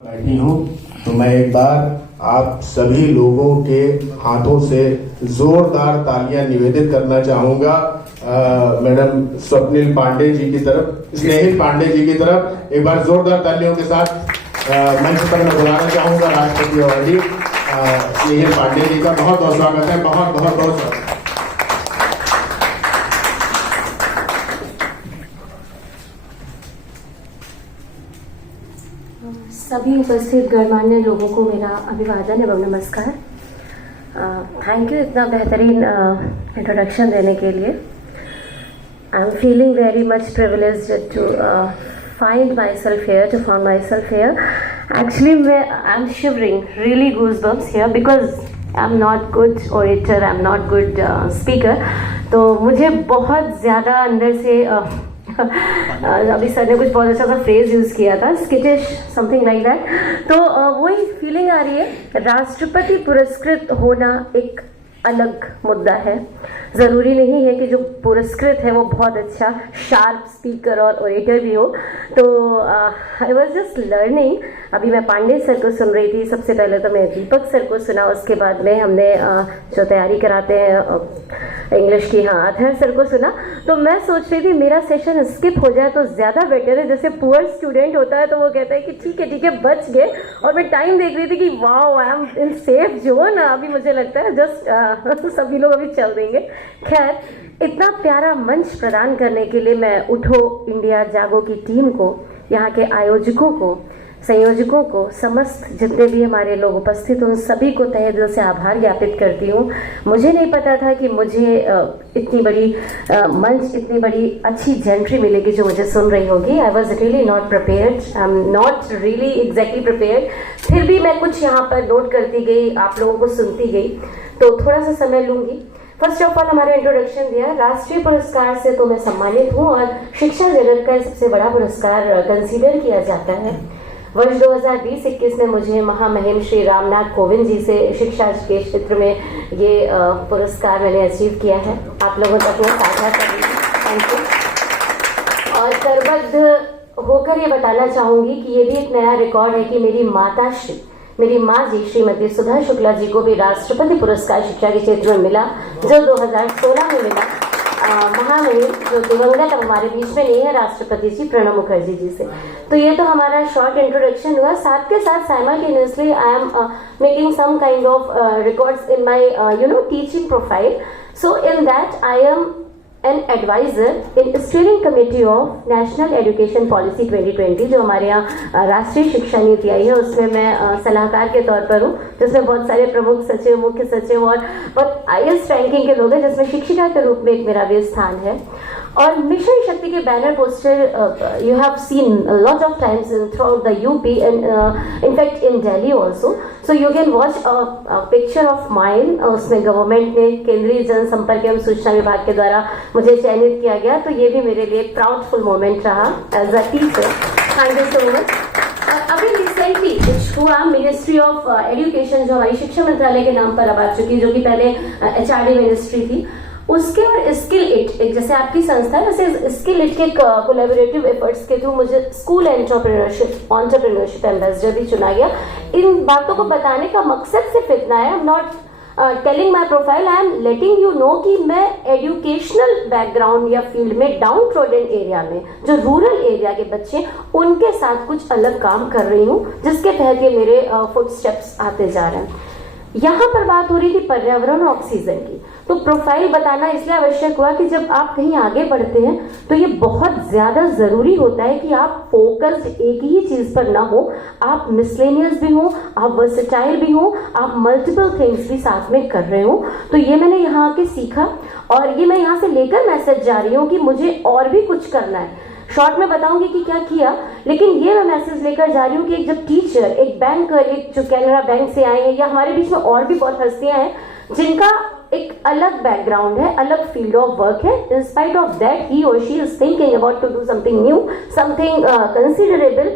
बैठी हूँ तो मैं एक बार आप सभी लोगों के हाथों से जोरदार तालियां निवेदित करना चाहूंगा मैडम स्वप्निल पांडे जी की तरफ, स्नेहिल पांडे जी की तरफ। एक बार जोरदार तालियों के साथ मंच पर मैं बुलाना चाहूंगा राष्ट्रपति अवार्डी स्नेहिल पांडे जी का। बहुत बहुत स्वागत है, बहुत बहुत बहुत स्वागत। सभी उपस्थित गणमान्य लोगों को मेरा अभिवादन एवं नमस्कार। थैंक यू इतना बेहतरीन इंट्रोडक्शन देने के लिए। I am feeling very much privileged to find myself here, to find myself here. Actually, I'm shivering, really goosebumps here because I'm not good orator, I'm not good speaker. तो मुझे बहुत ज़्यादा अंदर से अभी सर ने कुछ बहुत अच्छा सा फ्रेज यूज़ किया था, स्किटिश समथिंग लाइक दैट। तो वही फीलिंग आ रही है। राष्ट्रपति पुरस्कृत होना एक अलग मुद्दा है। ज़रूरी नहीं है कि जो पुरस्कृत है वो बहुत अच्छा शार्प स्पीकर और ओरेटर भी हो। तो आई वॉज जस्ट लर्निंग। अभी मैं पांडे सर को सुन रही थी, सबसे पहले तो मैं दीपक सर को सुना, उसके बाद में हमने जो तैयारी कराते हैं इंग्लिश की, हाँ, अथर सर को सुना। तो मैं सोच रही थी मेरा सेशन स्किप हो जाए तो ज़्यादा बेटर है। जैसे पुअर स्टूडेंट होता है तो वो कहता है कि ठीक है बच गए, और मैं टाइम देख रही थी कि wow I am in safe zone. अभी मुझे लगता है जस्ट सभी लोग अभी चल देंगे। खैर, इतना प्यारा मंच प्रदान करने के लिए मैं उठो इंडिया जागो की टीम को, यहाँ के आयोजकों को, संयोजकों को, समस्त जितने भी हमारे लोग उपस्थित, उन सभी को तहे दिल से आभार ज्ञापित करती हूँ। मुझे नहीं पता था कि मुझे इतनी बड़ी मंच, इतनी बड़ी अच्छी जेंट्री मिलेगी जो मुझे सुन रही होगी। I was really not prepared, I am not really exactly prepared. फिर भी मैं कुछ यहाँ पर नोट करती गई, आप लोगों को सुनती गई, तो थोड़ा सा समय लूँगी। फर्स्ट ऑफ ऑल हमारा इंट्रोडक्शन दिया, राष्ट्रीय पुरस्कार से तो मैं सम्मानित हूँ और शिक्षा जगत का सबसे बड़ा पुरस्कार कंसीडर किया जाता है। वर्ष 2020-21 में मुझे महामहिम श्री रामनाथ कोविंद जी से शिक्षा के क्षेत्र में ये पुरस्कार मैंने अचीव किया है। आप लोगों तक मैं साझा कर रही हूँ, थैंक यू। और करबद्ध होकर ये बताना चाहूँगी कि ये भी एक नया रिकॉर्ड है कि मेरी माँ जी श्रीमती सुधा शुक्ला जी को भी राष्ट्रपति पुरस्कार शिक्षा के क्षेत्र में मिला, जो 2016 में मिला महामहिम जो दिवंगत अब हमारे बीच में नहीं है, राष्ट्रपति जी प्रणब मुखर्जी जी से। तो ये तो हमारा शॉर्ट इंट्रोडक्शन हुआ। साथ के साथ simultaneously I am making some kind of records in my teaching profile. So in that I am an advisor in steering committee of National Education Policy 2020, जो हमारे यहाँ राष्ट्रीय शिक्षा नीति आई है, उसमें मैं सलाहकार के तौर पर हूँ, जिसमें बहुत सारे प्रमुख सचिव, मुख्य सचिव और बहुत हाईएस्ट रैंकिंग के लोग हैं, जिसमें शिक्षिका के रूप में एक मेरा भी स्थान है। और मिशन शक्ति के banner poster you have seen lot of times in through the UP and in fact in Delhi also. So you can watch a picture of mine. उसमें गवर्नमेंट ने, केंद्रीय जनसंपर्क एवं सूचना विभाग के द्वारा मुझे चयनित किया गया, तो ये भी मेरे लिए एक प्राउडफुल मोमेंट रहा as a teacher. Thank you so much. अभी रिसेंटली कुछ हुआ, मिनिस्ट्री ऑफ एजुकेशन जो हमारी शिक्षा मंत्रालय के नाम पर अब आ चुकी, जो कि पहले HRD मिनिस्ट्री थी, उसके और स्किल इट, एक जैसे आपकी संस्था है वैसे स्किल इट के कोलैबोरेटिव एफर्ट्स के थ्रू मुझे स्कूल एंटरप्रेन्योरशिप एम्बेसडर भी चुना गया। इन बातों को बताने का मकसद सिर्फ इतना है, आई am not telling my profile, I am letting you know कि मैं एजुकेशनल बैकग्राउंड या फील्ड में डाउन ट्रोडन एरिया में, जो रूरल एरिया के बच्चे, उनके साथ कुछ अलग काम कर रही हूँ, जिसके तहत ये मेरे फुटस्टेप्स आते जा रहे हैं। यहाँ पर बात हो रही थी पर्यावरण और ऑक्सीजन की, तो प्रोफाइल बताना इसलिए आवश्यक हुआ कि जब आप कहीं आगे बढ़ते हैं तो ये बहुत ज्यादा जरूरी होता है कि आप फोकस्ड एक ही चीज पर ना हो, आप मिसलेनियस भी हो, आप वर्सेटाइल भी हो, आप मल्टीपल थिंग्स भी साथ में कर रहे हो। तो ये मैंने यहाँ आके सीखा और ये मैं यहाँ से लेकर मैसेज जा रही हूँ कि मुझे और भी कुछ करना है। शॉर्ट में बताऊंगी कि क्या किया, लेकिन ये मैं मैसेज लेकर जा रही हूँ कि एक जब टीचर, एक बैंकर, एक जो कैनरा बैंक से आए हैं, या हमारे बीच में और भी बहुत हस्तियां हैं जिनका एक अलग बैकग्राउंड है, अलग फील्ड ऑफ वर्क है, in spite of that he और she is thinking about to do something new, something considerable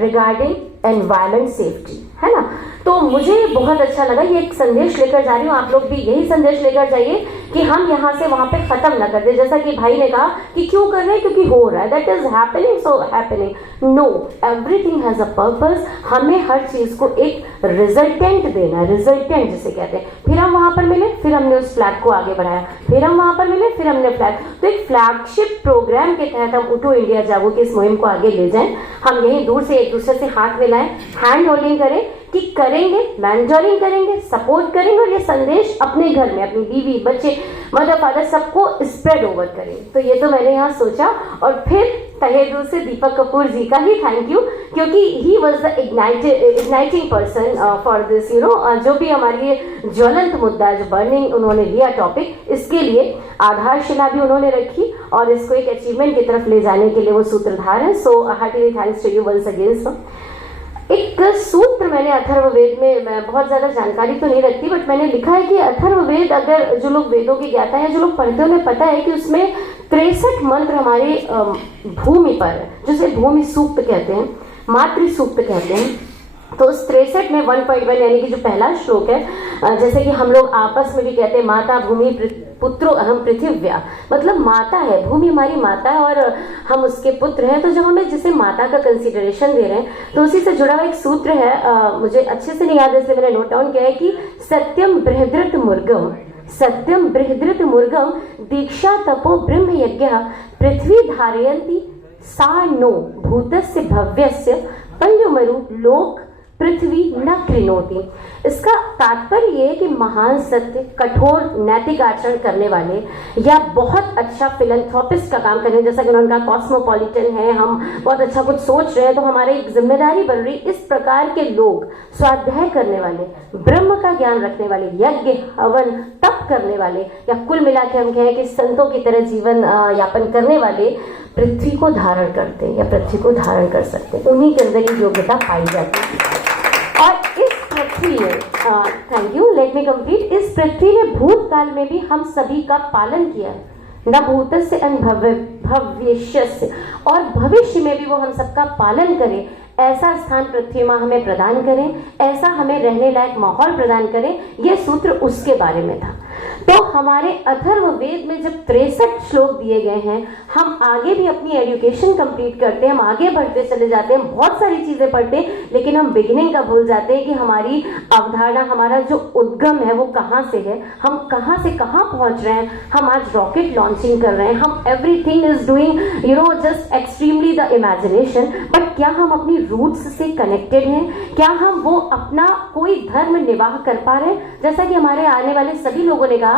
regarding environment safety, है ना। तो मुझे बहुत अच्छा लगा, ये एक संदेश लेकर जा रही हूँ, आप लोग भी यही संदेश लेकर जाइए कि हम यहाँ से वहां पे खत्म ना कर दे। जैसा कि भाई ने कहा कि क्यों कर रहे हैं, क्योंकि हो रहा है, that is happening, so happening. No, everything has a purpose. हमें हर चीज को एक रिजल्टेंट देना है, रिजल्टेंट जिसे कहते हैं। फिर हम वहां पर मिले, फिर हमने उस फ्लैग को आगे बढ़ाया, फिर हम वहां पर मिले, फिर हमने फ्लैग। तो एक फ्लैगशिप प्रोग्राम के तहत हम उठो इंडिया जागो की इस मुहिम को आगे ले जाएं। हम यहीं दूर से एक दूसरे से हाथ मिलाएं, हैंड होल्डिंग करें कि करेंगे, मैंटरिंग करेंगे, सपोर्ट करेंगे और ये संदेश अपने घर में अपनी बीवी, बच्चे, मदर, फादर सबको स्प्रेड ओवर करें। तो ये तो मैंने यहाँ सोचा। और फिर तहे दिल से दीपक कपूर जी का ही थैंक यू, क्योंकि he was the igniting person for this, you know, जो भी हमारी ये ज्वलंत मुद्दा है, जो बर्निंग उन्होंने लिया टॉपिक, इसके लिए आधारशिला भी उन्होंने रखी और इसको एक अचीवमेंट की तरफ ले जाने के लिए वो सूत्रधार है। So heartly thanks to you once again sir. एक सूत्र मैंने अथर्ववेद में, मैं बहुत ज्यादा जानकारी तो नहीं रखती, बट मैंने लिखा है कि अथर्ववेद, अगर जो लोग वेदों की ज्ञाता है, जो लोग पढ़ते हैं, उन्हें पता है कि उसमें 63 मंत्र हमारी भूमि पर है, जिसे भूमि सूक्त कहते हैं, मातृ सूक्त कहते हैं। तो उस 63 में 1.1 यानी कि जो पहला श्लोक है, जैसे कि हम लोग आपस में भी कहते हैं माता भूमि पुत्रो अहम पृथिव्या, मतलब माता है, भूमि हमारी माता है और हम उसके पुत्र हैं। तो जब हमें जिसे माता का कंसीडरेशन दे रहे हैं, तो उसी से जुड़ा हुआ एक सूत्र है, मुझे अच्छे से नहीं याद है इसलिए मैंने नोट डाउन किया है कि सत्यम बृहद्रत मुर्गम, सत्यम बृहद्रत मुर्गम दीक्षा तपो ब्रह्म यज्ञ पृथ्वी धारयन्ति सा नो भूतस्य भव्यस्य पंजुमरु लोक पृथ्वी न कृणोति। इसका तात्पर्य ये है कि महान सत्य, कठोर नैतिक आचरण करने वाले या बहुत अच्छा फिलैंथ्रोपिस्ट का काम करने, जैसा कि उन्होंने कहा कॉस्मोपॉलिटन है, हम बहुत अच्छा कुछ सोच रहे हैं, तो हमारी एक जिम्मेदारी बन रही, इस प्रकार के लोग, स्वाध्याय करने वाले, ब्रह्म का ज्ञान रखने वाले, यज्ञ हवन तप करने वाले, या कुल मिला के हम कहें कि संतों की तरह जीवन यापन करने वाले पृथ्वी को धारण करते हैं या पृथ्वी को धारण कर सकते हैं, उन्हीं के अंदर ये योग्यता पाई जाती है। और इस पृथ्वी ने, thank you, let me complete, इस पृथ्वी ने भूतकाल में भी हम सभी का पालन किया, न भूतस्य न भविष्यस्य, और भविष्य में भी वो हम सबका पालन करे। ऐसा स्थान पृथ्वी माँ हमें प्रदान करें, ऐसा हमें रहने लायक माहौल प्रदान करें, ये सूत्र उसके बारे में था। तो हमारे अथर्ववेद में जब 63 श्लोक दिए गए हैं, हम आगे भी अपनी एजुकेशन कंप्लीट करते हैं, हम आगे बढ़ते चले जाते हैं, बहुत सारी चीजें पढ़ते हैं, लेकिन हम बिगिनिंग का भूल जाते हैं कि हमारी अवधारणा, हमारा जो उद्गम है वो कहाँ से है, हम कहाँ से कहाँ पहुंच रहे हैं। हम आज रॉकेट लॉन्चिंग कर रहे हैं, हम everything is doing you know just extremely the imagination, but क्या हम अपनी रूट्स से कनेक्टेड हैं? क्या हम वो अपना कोई धर्म निर्वाह कर पा रहे हैं? जैसा कि हमारे आने वाले सभी लोगों ने कहा,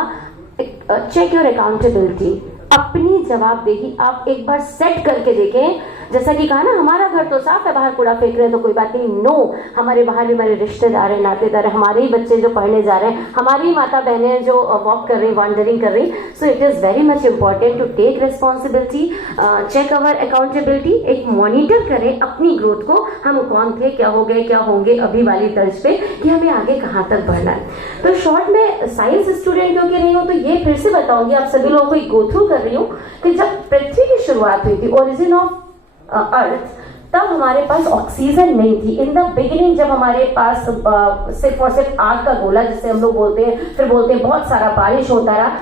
चेक योर अकाउंटेबिलिटी, अपनी जवाबदेही आप एक बार सेट करके देखें। जैसा कि कहा ना, हमारा घर तो साफ है, बाहर कूड़ा फेंक रहे हैं तो कोई बात नहीं, नो, हमारे बाहर भी हमारे रिश्तेदार हैं, नातेदार हैं, हमारे ही बच्चे जो पढ़ने जा रहे हैं, हमारी माता बहनें जो वॉक कर रही, वॉन्डरिंग कर रही। So it is very much important to take responsibility, check our accountability, एक मॉनिटर करें अपनी ग्रोथ को, हम कौन थे, क्या हो गए, क्या होंगे अभी वाली तर्ज पे, कि हमें आगे कहाँ तक बढ़ना है। तो शॉर्ट में साइंस स्टूडेंट क्योंकि नहीं हो तो ये फिर से बताऊंगी, आप सभी लोगों को गो थ्रू कर रही हूँ कि जब पृथ्वी की शुरुआत हुई थी, ओरिजिन ऑफ अर्थ, तब हमारे पास ऑक्सीजन नहीं थी। इन द बिगिनिंग जब हमारे पास सिर्फ और सिर्फ आग का गोला जिसे हम लोग बोलते हैं, फिर बोलते हैं बहुत सारा बारिश होता रहा,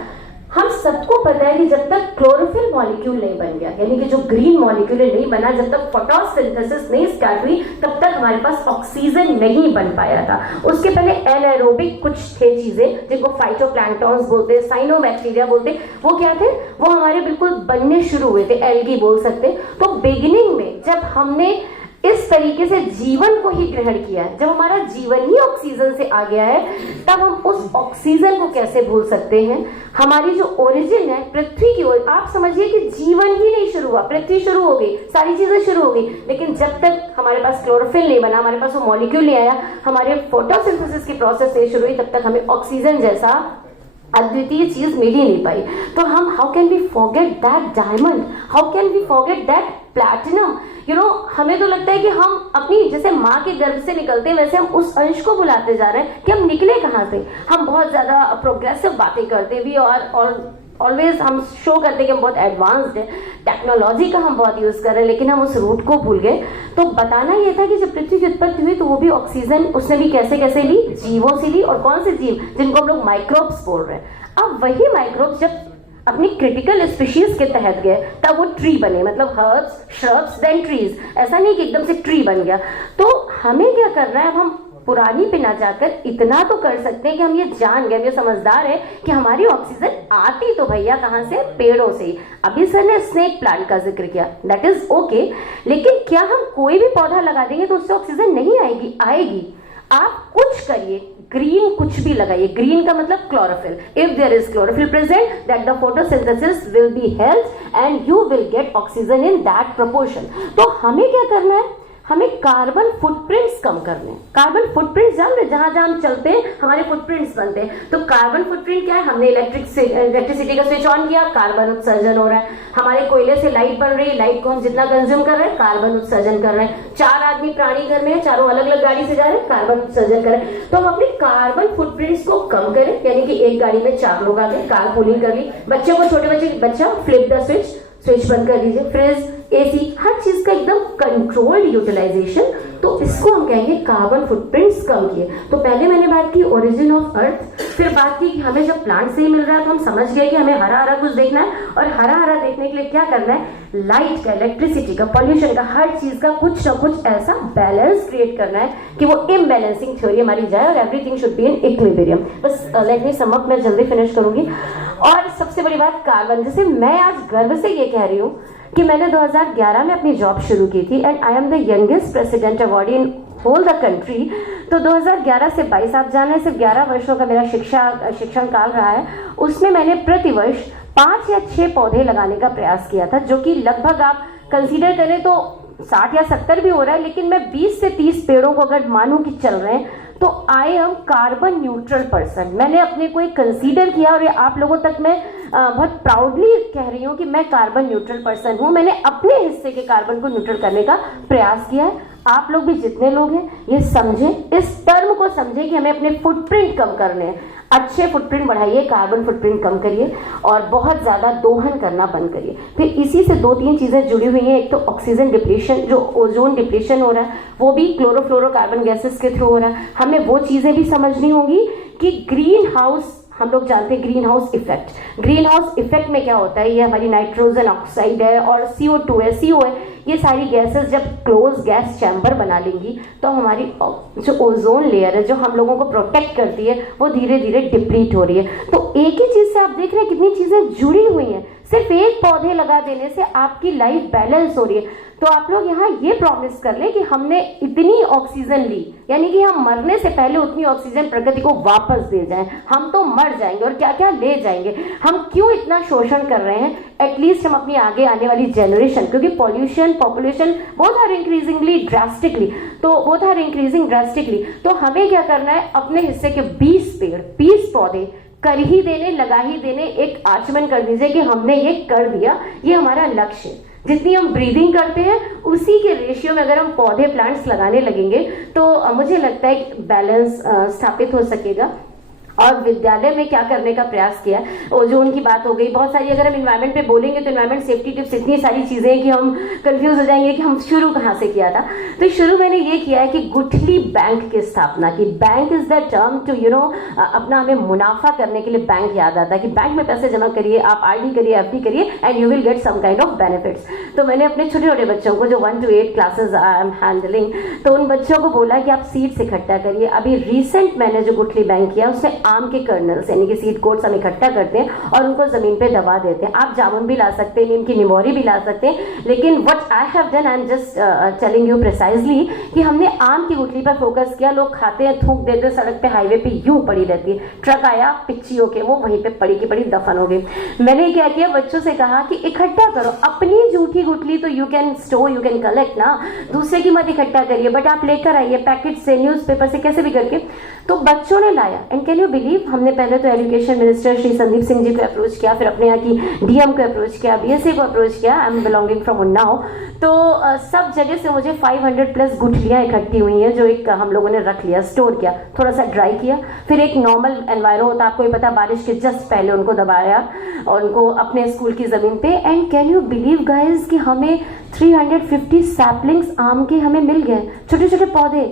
हम सबको पता है कि जब तक क्लोरोफिल मॉलिक्यूल नहीं बन गया, यानी कि जो ग्रीन मॉलिक्यूल नहीं बना, जब तक फोटोसिंथेसिस नहीं स्टार्ट हुई, तब तक हमारे पास ऑक्सीजन नहीं बन पाया था। उसके पहले एनाएरोबिक कुछ थे चीजें जिनको फाइटोप्लैंक्टन्स बोलते हैं, साइनोबैक्टीरिया बोलते हैं, वो क्या थे, वो हमारे बिल्कुल बनने शुरू हुए थे, एल्गी बोल सकते हैं। तो बिगिनिंग में जब हमने इस तरीके से जीवन को ही ग्रहण किया है, जब हमारा जीवन ही ऑक्सीजन से आ गया है, तब हम उस ऑक्सीजन को कैसे भूल सकते हैं। हमारी जो ओरिजिन है पृथ्वी की ओर, आप समझिए कि जीवन ही नहीं शुरू हुआ, पृथ्वी शुरू हो गई, सारी चीजें शुरू हो गई, लेकिन जब तक हमारे पास क्लोरोफिल नहीं बना, हमारे पास वो मॉलिक्यूल नहीं आया, हमारे फोटोसिंथेसिस की प्रोसेस नहीं शुरू हुई, तब तक हमें ऑक्सीजन जैसा अद्वितीय चीज मिल ही नहीं पाई। तो हम how can we forget that diamond, how can we forget that platinum, you know, हमें तो लगता है कि हम अपनी जैसे माँ के गर्भ से निकलते हैं, वैसे हम उस अंश को भुलाते जा रहे हैं कि हम निकले कहाँ से। हम बहुत ज्यादा प्रोग्रेसिव बातें करते भी ऑलवेज हम शो करते हैं कि हम बहुत एडवांस्ड है, टेक्नोलॉजी का हम बहुत यूज कर रहे हैं, लेकिन हम उस रूट को भूल गए। तो बताना ये था कि जब पृथ्वी की उत्पत्ति हुई तो वो भी ऑक्सीजन उसने भी कैसे कैसे ली, जीवों से ली। और कौन से जीव, जिनको हम लोग माइक्रोब्स बोल रहे हैं। अब वही माइक्रोब्स जब अपनी क्रिटिकल स्पीशीज के तहत गए तब वो ट्री बने, मतलब हर्ब्स, श्रब्स, देन ट्रीज। ऐसा नहीं कि एकदम से ट्री बन गया। तो हमें क्या करना है, अब हम पुरानी पे ना जाकर इतना तो कर सकते हैं कि हम ये जान गए, ये समझदार है कि हमारी ऑक्सीजन आती तो भैया कहाँ से, पेड़ों से ही। अभी सर ने स्नेक प्लांट का जिक्र किया, दैट इज ओके, लेकिन क्या हम कोई भी पौधा लगा देंगे तो उससे ऑक्सीजन नहीं आएगी? आएगी। आप कुछ करिए, ग्रीन कुछ भी लगाइए। ग्रीन का मतलब chlorophyll. If there is chlorophyll present, that the photosynthesis will be help and you will get oxygen in that proportion. तो हमें क्या करना है, हमें कार्बन फुटप्रिंट्स कम करने हैं। कार्बन फुटप्रिंट्स जान रहे, जहां जहां हम चलते हैं हमारे फुटप्रिंट्स बनते हैं। तो कार्बन फुटप्रिंट क्या है, हमने इलेक्ट्रिसिटी का स्विच ऑन किया, कार्बन उत्सर्जन हो रहा है। हमारे कोयले से लाइट बन रही है, लाइट को हम जितना कंज्यूम कर रहे हैं कार्बन उत्सर्जन कर रहे हैं। 4 आदमी प्राणी घर में है, चारों अलग अलग गाड़ी से जा रहे हैं, कार्बन उत्सर्जन कर रहे हैं। तो हम अपनी कार्बन फुटप्रिंट्स को कम करें, यानी कि एक गाड़ी में 4 लोग आ गए, कार पूलिंग कर ली। बच्चों को, छोटे बच्चा फ्लिप द स्विच बंद कर दीजिए। फ्रिज, एसी, हर चीज का एकदम कंट्रोल्ड यूटिलाइजेशन। तो इसको हम कहेंगे कार्बन फुटप्रिंट्स कम किए। तो पहले मैंने बात की ओरिजिन ऑफ अर्थ, फिर बात की कि हमें जब प्लांट से ही मिल रहा है तो हम समझ गए कि हमें हरा हरा कुछ देखना है, और हरा हरा देखने के लिए क्या करना है, लाइट का, इलेक्ट्रिसिटी का, पॉल्यूशन का, हर चीज का कुछ ना कुछ ऐसा बैलेंस क्रिएट करना है कि वो इम्बैलेंसिंग थ्योरी हमारी जाए और everything should be in equilibrium. बस लेट मी सम अप, मैं जल्दी फिनिश करूंगी। और सबसे बड़ी बात कार्बन, जैसे मैं आज गर्व से ये कह रही हूँ कि मैंने 2011 में अपनी जॉब शुरू की थी and I am the youngest president awardee in whole the country. तो 2011 से 22, आप जाने सिर्फ 11 वर्षों का मेरा शिक्षण काल रहा है। उसमें मैंने प्रतिवर्ष 5 या 6 पौधे लगाने का प्रयास किया था, जो कि लगभग आप कंसीडर करें तो 60 या 70 भी हो रहा है, लेकिन मैं 20 से 30 पेड़ों को अगर मानूं कि चल रहे हैं तो I am carbon neutral person. मैंने अपने को एक कंसीडर किया और ये आप लोगों तक मैं बहुत प्राउडली कह रही हूँ कि मैं कार्बन न्यूट्रल पर्सन हूँ। मैंने अपने हिस्से के कार्बन को न्यूट्रल करने का प्रयास किया है। आप लोग भी जितने लोग हैं ये समझें, इस टर्म को समझें कि हमें अपने फुटप्रिंट कम करने हैं। अच्छे फुटप्रिंट बढ़ाइए, कार्बन फुटप्रिंट कम करिए और बहुत ज्यादा दोहन करना बंद करिए। फिर इसी से 2-3 चीजें जुड़ी हुई हैं। एक तो ऑक्सीजन डिप्लीशन, जो ओजोन डिप्लीशन हो रहा है वो भी क्लोरोफ्लोरोकार्बन गैसेस के थ्रू हो रहा है। हमें वो चीजें भी समझनी होगी कि ग्रीन हाउस, हम लोग जानते हैं green house effect. Green house effect में क्या होता है, ये हमारी नाइट्रोजन ऑक्साइड है और CO2 है, CO है, ये सारी गैसेस जब क्लोज गैस चैम्बर बना लेंगी तो हमारी जो ओजोन लेयर है, जो हम लोगों को प्रोटेक्ट करती है, वो धीरे धीरे डिप्लीट हो रही है। तो एक ही चीज से आप देख रहे हैं कितनी चीजें जुड़ी हुई हैं। सिर्फ एक पौधे लगा देने से आपकी लाइफ बैलेंस हो रही है। तो आप लोग यहाँ ये प्रॉमिस कर ले कि हमने इतनी ऑक्सीजन ली, यानी कि हम मरने से पहले उतनी ऑक्सीजन प्रकृति को वापस दे जाएं। हम तो मर जाएंगे और क्या क्या ले जाएंगे। हम क्यों इतना शोषण कर रहे हैं? एटलीस्ट हम अपनी आगे आने वाली जनरेशन, क्योंकि pollution, population both are increasingly drastically, तो हमें क्या करना है, अपने हिस्से के 20 पेड़, 20 पौधे कर ही देने, लगा ही देने। एक आचमन कर दीजिए कि हमने ये कर दिया, ये हमारा लक्ष्य है। जितनी हम ब्रीदिंग करते हैं उसी के रेशियो में अगर हम पौधे, प्लांट्स लगाने लगेंगे तो मुझे लगता है बैलेंस स्थापित हो सकेगा। और विद्यालय में क्या करने का प्रयास किया, ओजोन की बात हो गई, बहुत सारी। अगर हम इन्वायरमेंट पे बोलेंगे तो इन्वायरमेंट सेफ्टी टिप्स इतनी सारी चीजें हैं कि हम कंफ्यूज हो जाएंगे कि हम शुरू कहाँ से किया था। तो शुरू मैंने ये किया है कि गुठली बैंक की स्थापना की। Bank is the term to अपना हमें मुनाफा करने के लिए बैंक याद आता है कि बैंक में पैसे जमा करिए, आप RD करिए, FD करिए and you will get some kind of benefits. तो मैंने अपने छोटे छोटे बच्चों को, जो 1 to 8 classes I am handling, तो उन बच्चों को बोला कि आप सीड्स इकट्ठा करिए। अभी रिसेंट मैंने जो गुठली बैंक किया उसमें आम के कर्नल्स यानी कि सीड कोट्स हम इकट्ठा करते हैं और उनको जमीन पे दबा देते हैं। आप जामुन भी ला सकते हैं, नीम की निमोरी भी ला सकते हैं, लेकिन what I have done, I am just telling you precisely कि हमने आम की गुठली पर फोकस किया। लोग खाते हैं, थूक देते हैं, सड़क पे, हाईवे पे यूं पड़ी रहती है। ट्रक आया, पिच्ची होके वो वहीं पे पड़ी की पड़ी दफन हो गई। मैंने क्या किया, बच्चों से कहा कि इकट्ठा करो अपनी जूठी गुठली, तो you can store, you can collect ना, दूसरे की मत इकट्ठा करिए, बट आप लेकर आइए पैकेट से, न्यूज़पेपर से, कैसे भी करके। तो बच्चों ने लाया एंड कैन यू बिलीव, हमने पहले तो एजुकेशन मिनिस्टर श्री संदीप सिंह जी को अप्रोच किया, फिर अपने यहाँ की डीएम को अप्रोच किया, बीएसए को अप्रोच किया। I am belonging from Unnao. तो सब जगह से मुझे 500 प्लस गुठलियाँ इकट्ठी हुई हैं, जो एक हम लोगों ने रख लिया, स्टोर किया, थोड़ा सा ड्राई किया, फिर एक नॉर्मल एनवायरमेंट होता है, आपको ये पता, बारिश के जस्ट पहले उनको दबाया और उनको अपने स्कूल की ज़मीन पे। And can you believe guys कि हमें 350 सैपलिंग्स आम के हमें मिल गए, छोटे छोटे पौधे।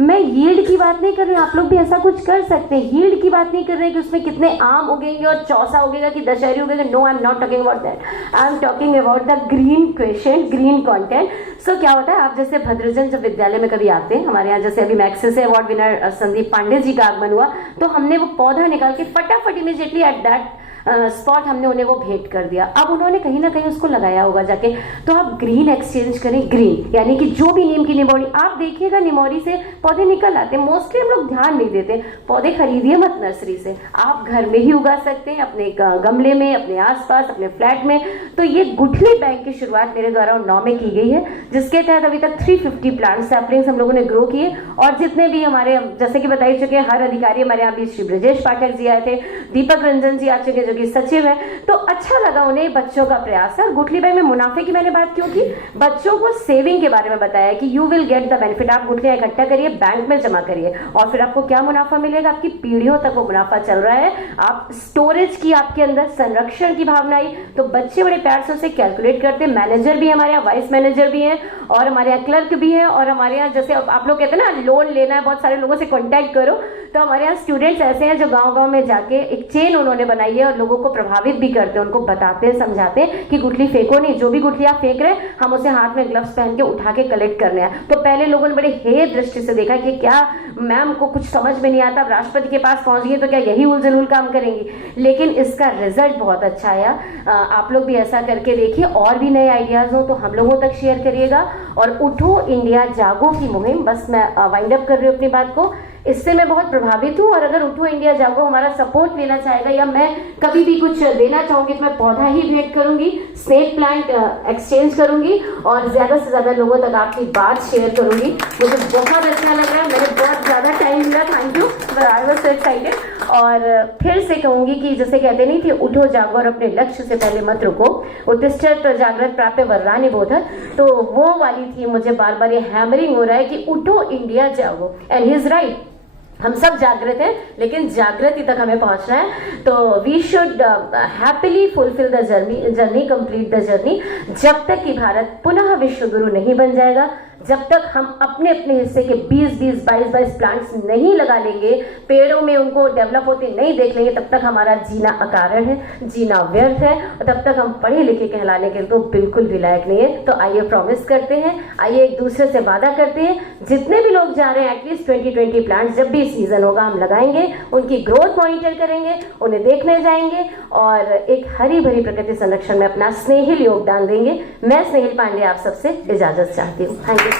मैं यील्ड की बात नहीं कर रही हूँ, आप लोग भी ऐसा कुछ कर सकते हैं। यील्ड की बात नहीं कर रहे हैं कि उसमें कितने आम उगेंगे और चौसा उगेगा कि दशहरी उगेगा। No, I am not talking about that. I am talking about the green question, green content. So क्या होता है, आप जैसे भद्रजन जब विद्यालय में कभी आते हैं, हमारे यहाँ जैसे अभी Magsaysay award winner Sandeep Pandey ji का आगमन हुआ, तो हमने वो पौधा निकाल के फटाफट इमीडिएटली एट दैट स्पॉट हमने उन्हें वो भेंट कर दिया। अब उन्होंने कहीं ना कहीं उसको लगाया होगा जाके। तो आप ग्रीन एक्सचेंज करें, ग्रीन यानी कि जो भी नीम की निमोरी, आप देखिएगा निमोरी से पौधे निकल आते हैं। मोस्टली हम लोग ध्यान नहीं देते। पौधे खरीदिए मत नर्सरी से, आप घर में ही उगा सकते हैं, अपने गमले में, अपने आसपास, अपने फ्लैट में। तो ये गुठली बैंक की शुरुआत मेरे द्वारा उन्नाव में की गई है, जिसके तहत अभी तक 350 प्लांट सैपलिंग्स हम लोगों ने ग्रो किए। और जितने भी हमारे, जैसे कि बता ही चुके हैं, हर अधिकारी हमारे यहाँ भी, श्री ब्रजेश पाठक जी आए थे, दीपक रंजन जी आ चुके जो कि सचिव है। तो अच्छा लगा उन्हें, बच्चों का प्रयास है। और गुठली बैंक में मुनाफे की मैंने बात क्यों की, बच्चों को सेविंग के बारे में बताया कि you will get the benefit. आप गुठलियां इकट्ठा करिए, बैंक में जमा करिए और फिर आपको क्या मुनाफा मिलेगा, आपकी पीढ़ियों तक वो मुनाफा चल रहा है। आप स्टोरेज की, आपके अंदर संरक्षण की भावना आई, तो बच्चे बड़े प्यार से उसे कैलकुलेट करते। मैनेजर भी हमारे यहाँ, वाइस मैनेजर भी हैं और हमारे यहाँ क्लर्क भी हैं। और हमारे यहाँ जैसे आप लोग कहते हैं ना, लोन लेना है, बहुत सारे लोगों से कॉन्टैक्ट करो, तो हमारे यहाँ स्टूडेंट्स ऐसे हैं जो गांव-गांव में जाके एक चेन उन्होंने बनाई है और लोगों को प्रभावित भी करते हैं, उनको बताते हैं, समझाते हैं कि गुठली फेंको नहीं, जो भी गुठली आप फेंक रहे हैं हम उसे हाथ में ग्लव्स पहन के उठा के कलेक्ट करने हैं। तो पहले लोगों ने बड़े हे दृष्टि से देखा कि क्या मैम को कुछ समझ में नहीं आता, राष्ट्रपति के पास पहुंच गई तो क्या यही उलझुल काम करेंगी। लेकिन इसका रिजल्ट बहुत अच्छा आया। आप लोग भी ऐसा करके देखिए, और भी नए आइडियाज हो तो हम लोगों तक शेयर करिएगा। और उठो इंडिया जागो की मुहिम, बस मैं वाइंड अप कर रही हूँ अपनी बात को, इससे मैं बहुत प्रभावित हूँ। और अगर उठो इंडिया जागो हमारा सपोर्ट लेना चाहेगा या मैं कभी भी कुछ देना चाहूंगी तो मैं पौधा ही भेंट करूंगी, स्नेक प्लांट एक्सचेंज करूंगी और ज्यादा से ज्यादा लोगों तक आपकी बात शेयर करूंगी। मुझे बहुत अच्छा लग रहा है, मैंने बहुत ज्यादा टाइम लिया, thank you, I was so excited. और फिर से कहूंगी कि जैसे कहते नहीं थे, उठो जागो और अपने लक्ष्य से पहले मत रुको, उत्तिष्ठत जागृत प्राप्त वरदान्य बोधः, तो वो वाली थी। मुझे बार बार ये हैमरिंग हो रहा है कि उठो इंडिया जागो, एंड ही इज राइट। हम सब जागृत हैं, लेकिन जागृति तक हमें पहुंचना है। तो we should happily fulfil the journey, complete the journey. जब तक कि भारत पुनः विश्व गुरु नहीं बन जाएगा, जब तक हम अपने अपने हिस्से के 20-20, 22-22 प्लांट्स नहीं लगा लेंगे, पेड़ों में उनको डेवलप होते नहीं देख लेंगे, तब तक हमारा जीना अकारण है, जीना व्यर्थ है, और तब तक हम पढ़े लिखे कहलाने के तो बिल्कुल भी लायक नहीं है। तो आइए प्रॉमिस करते हैं, आइए एक दूसरे से वादा करते हैं, जितने भी लोग जा रहे हैं एटलीस्ट 20-20 प्लांट्स जब भी सीजन होगा हम लगाएंगे, उनकी ग्रोथ मॉनिटर करेंगे, उन्हें देखने जाएंगे और एक हरी भरी प्रकृति संरक्षण में अपना स्नेहिल योगदान देंगे। मैं स्नेहिल पांडे आप सबसे इजाजत चाहती हूँ। Thank you.